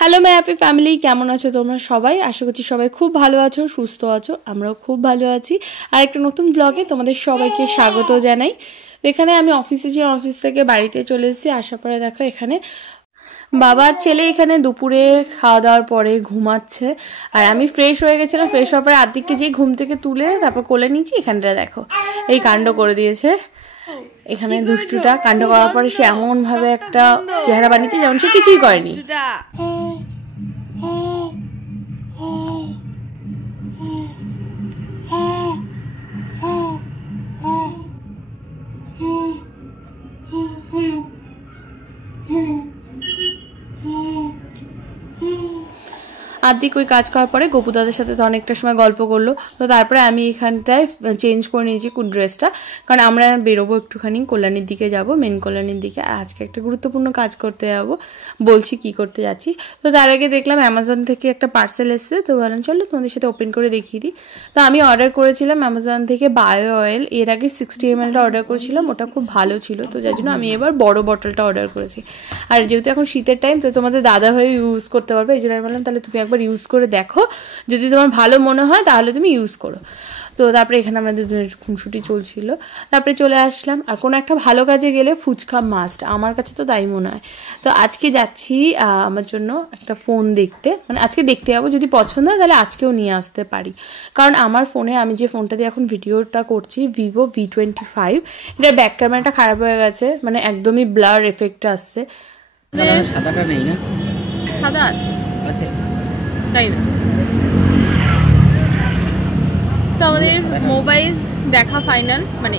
Hello my happy family, কেমন আছো তোমরা সবাই? আশা করছি সবাই খুব ভালো আছো, সুস্থ আছো। আমরাও খুব ভালো আছি। আর একটা নতুন ব্লগে তোমাদের সবাইকে স্বাগত জানাই। এখানে আমি অফিসে যে অফিস থেকে বাড়িতে চলে এসেছি। আসার পরে দেখো এখানে বাবার ছেলে এখানে দুপুরে খাওয়া দাওয়ার পরে ঘুমাচ্ছে। আর আমি ফ্রেশ হয়ে গেছিলাম। ফ্রেশ হওয়ার পরে আদিককে যেই ঘুম থেকে তুলে তারপর কোলে নিয়েছি। এখানটা দেখো এই কাণ্ড করে দিয়েছে। এখানে দুষ্টুটা কাণ্ড করার পরে সে এমন ভাবে একটা চেহারা বানিয়েছে যেমন সে কিছুই করেনি। আদিক ওই কাজ করার পরে গোপু দাদার সাথে তো অনেকটা সময় গল্প করলো। তো তারপরে আমি এখানটায় চেঞ্জ করে নিয়েছি ড্রেসটা, কারণ আমরা বেরোবো একটুখানি কল্যাণীর দিকে যাব, মেন কল্যাণীর দিকে। আর আজকে একটা গুরুত্বপূর্ণ কাজ করতে যাবো, বলছি কি করতে যাচ্ছি। তো তার আগে দেখলাম অ্যামাজন থেকে একটা পার্সেল এসছে। তো বললাম চলো তোমাদের সাথে ওপেন করে দেখিয়ে দিই। তো আমি অর্ডার করেছিলাম অ্যামাজন থেকে বায়ো অয়েল। এর আগে 60 ml অর্ডার করেছিলাম, ওটা খুব ভালো ছিল। তো যার জন্য আমি এবার বড় বটলটা অর্ডার করেছি। আর যেহেতু এখন শীতের টাইম, তো তোমাদের দাদা হয়ে ইউজ করতে পারবে। এই জন্য আমি বললাম তাহলে তুমি একবার ইউজ করে দেখো, যদি তোমার ভালো মনে হয় তাহলে তুমি ইউজ করো। তো তারপরে এখানে আমাদের খুনসুটি চলছিল। তারপরে চলে আসলাম। আর কোনো একটা ভালো কাজে গেলে ফুচকা মাস্ট, আমার কাছে তো তাই মনে হয়। তো আজকে যাচ্ছি আমার জন্য একটা ফোন দেখতে, মানে আজকে দেখতে যাবো। যদি পছন্দ হয় তাহলে আজকেও নিয়ে আসতে পারি, কারণ আমার ফোনে আমি যে ফোনটা দিয়ে এখন ভিডিওটা করছি ভিভো V25, এটার ব্যাক ক্যামেরাটা খারাপ হয়ে গেছে, মানে একদমই ব্লার এফেক্ট আসছে। সাদাটা নেই না? সাদা আছে, আছে তাই না? তো আমাদের মোবাইল দেখা ফাইনাল, মানে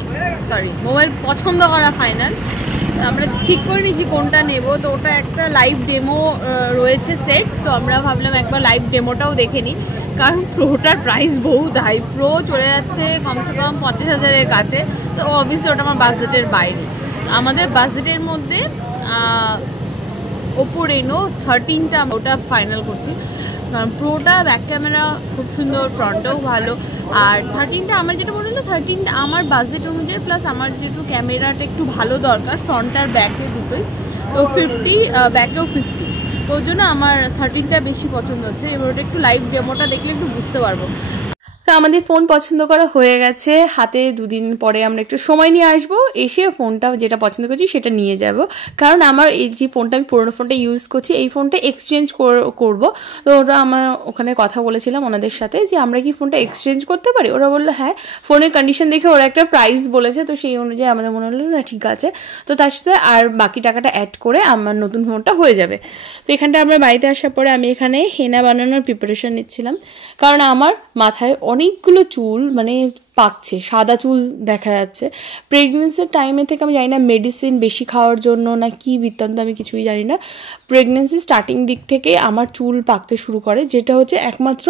সরি মোবাইল পছন্দ করা ফাইনাল। আমরা ঠিক করে নিয়েছি কোনটা নেব। তো ওটা একটা লাইভ ডেমো রয়েছে সেট। তো আমরা ভাবলাম একবার লাইভ ডেমোটাও দেখে নিই, কারণ প্রোটার প্রাইস বহুত হাই। প্রো চলে যাচ্ছে কমসে কম 50,000-এর কাছে। তো অবভিয়াসলি ওটা আমার বাজেটের বাইরে। আমাদের বাজেটের মধ্যে ওপো রেনো 13টা ওটা ফাইনাল করছি, কারণ প্রোটা ব্যাক ক্যামেরা খুব সুন্দর, ফ্রন্টটাও ভালো। আর 13টা আমার যেটা মনে হলো 13টা আমার বাজেট অনুযায়ী, প্লাস আমার যেটু ক্যামেরাটা একটু ভালো দরকার, ফ্রন্ট আর ব্যাকে দুটোই। তো 50 ব্যাকেও 50, তো ওই জন্য আমার 13টা বেশি পছন্দ হচ্ছে। এবার ওটা একটু লাইভ ডেমোটা দেখলে একটু বুঝতে পারবো। তো আমাদের ফোন পছন্দ করা হয়ে গেছে। হাতে 2 দিন পরে আমরা একটু সময় নিয়ে আসবো, এসে ফোনটা যেটা পছন্দ করছি সেটা নিয়ে যাব। কারণ আমার এই যে ফোনটা, আমি পুরোনো ফোনটা ইউজ করছি, এই ফোনটা এক্সচেঞ্জ করব। তো ওরা আমার ওখানে কথা বলেছিলাম ওনাদের সাথে যে আমরা কি ফোনটা এক্সচেঞ্জ করতে পারি। ওরা বললো হ্যাঁ। ফোনের কন্ডিশন দেখে ওরা একটা প্রাইস বলেছে, তো সেই অনুযায়ী আমাদের মনে হলো না ঠিক আছে। তো তার সাথে আর বাকি টাকাটা অ্যাড করে আমার নতুন ফোনটা হয়ে যাবে। তো এখানটা আমরা বাড়িতে আসার পরে আমি এখানে হেনা বানানোর প্রিপারেশন নিচ্ছিলাম, কারণ আমার মাথায় অনেকগুলো চুল মানে পাকছে, সাদা চুল দেখা যাচ্ছে। প্রেগনেন্সির টাইমে থেকে আমি জানি না মেডিসিন বেশি খাওয়ার জন্য না কি বৃত্তান্ত, আমি কিছুই জানি না। প্রেগনেন্সি স্টার্টিং দিক থেকে আমার চুল পাকতে শুরু করে, যেটা হচ্ছে একমাত্র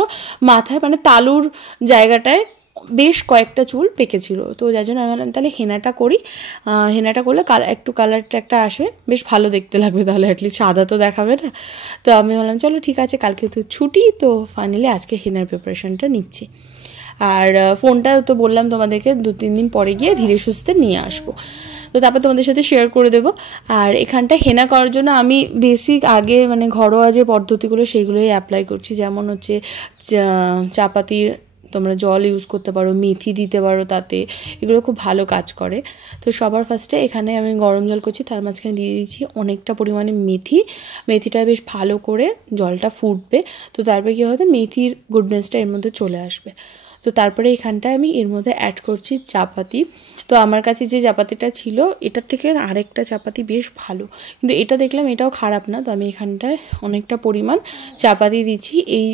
মাথায় মানে তালুর জায়গাটায় বেশ কয়েকটা চুল পেকেছিল। তো যার জন্য আমি বললাম তাহলে হেনাটা করি, হেনাটা করলে একটু কালারটা একটা আসবে, বেশ ভালো দেখতে লাগবে, তাহলে অ্যাটলিস্ট সাদা তো দেখাবে না। তো আমি বললাম চলো ঠিক আছে, কালকে তো ছুটি। তো ফাইনালি আজকে হেনার প্রিপারেশনটা নিচ্ছি। আর ফোনটা তো বললাম তোমাদেরকে 2-3 দিন পরে গিয়ে ধীরে সুস্থে নিয়ে আসবো। তো তারপর তোমাদের সাথে শেয়ার করে দেবো। আর এখানটা হেনা করার জন্য আমি বেসিক আগে মানে ঘরোয়া যে পদ্ধতিগুলো সেইগুলোই অ্যাপ্লাই করছি। যেমন হচ্ছে চাপাতির তোমরা জল ইউজ করতে পারো, মেথি দিতে পারো তাতে, এগুলো খুব ভালো কাজ করে। তো সবার ফার্স্টে এখানে আমি গরম জল করছি, তার মাঝখানে দিয়ে দিচ্ছি অনেকটা পরিমাণে মেথিটা বেশ ভালো করে জলটা ফুটবে। তো তারপরে কী হবে, মেথির গুডনেসটা এর মধ্যে চলে আসবে। তো তারপরে এখানটায় আমি এর মধ্যে অ্যাড করছি চাপাতি। তো আমার কাছে যে চাপাতিটা ছিল এটার থেকে আরেকটা চাপাতি বেশ ভালো, কিন্তু এটা দেখলাম এটাও খারাপ না। তো আমি এখানটায় অনেকটা পরিমাণ চাপাতি দিচ্ছি। এই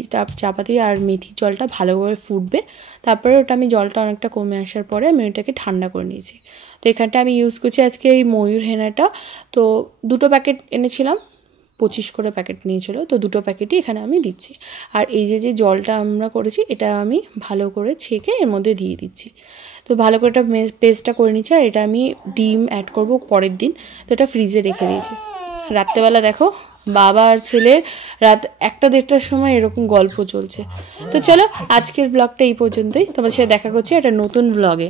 চাপাতি আর মেথির জলটা ভালো করে ফুটবে। তারপরে ওটা আমি জলটা অনেকটা কমে আসার পরে আমি ওটাকে ঠান্ডা করে নিয়েছি। তো এখানটা আমি ইউজ করছি আজকে এই ময়ূর হেনাটা। তো 2টো প্যাকেট এনেছিলাম, 25 করে প্যাকেট নিয়েছিল। তো 2টো প্যাকেটই এখানে আমি দিচ্ছি। আর এই যে জলটা আমরা করেছি এটা আমি ভালো করে ছেঁকে এর মধ্যে দিয়ে দিচ্ছি। তো ভালো করে এটা পেস্টটা করে নিচ্ছি। আর এটা আমি ডিম অ্যাড করব পরের দিন। তো এটা ফ্রিজে রেখে দিয়েছি। রাত্রেবেলা দেখো বাবা আর ছেলের রাত 1-1:30টার সময় এরকম গল্প চলছে। তো চলো আজকের ব্লগটা এই পর্যন্তই, তোমাদের সাথে দেখা করছি একটা নতুন ব্লগে।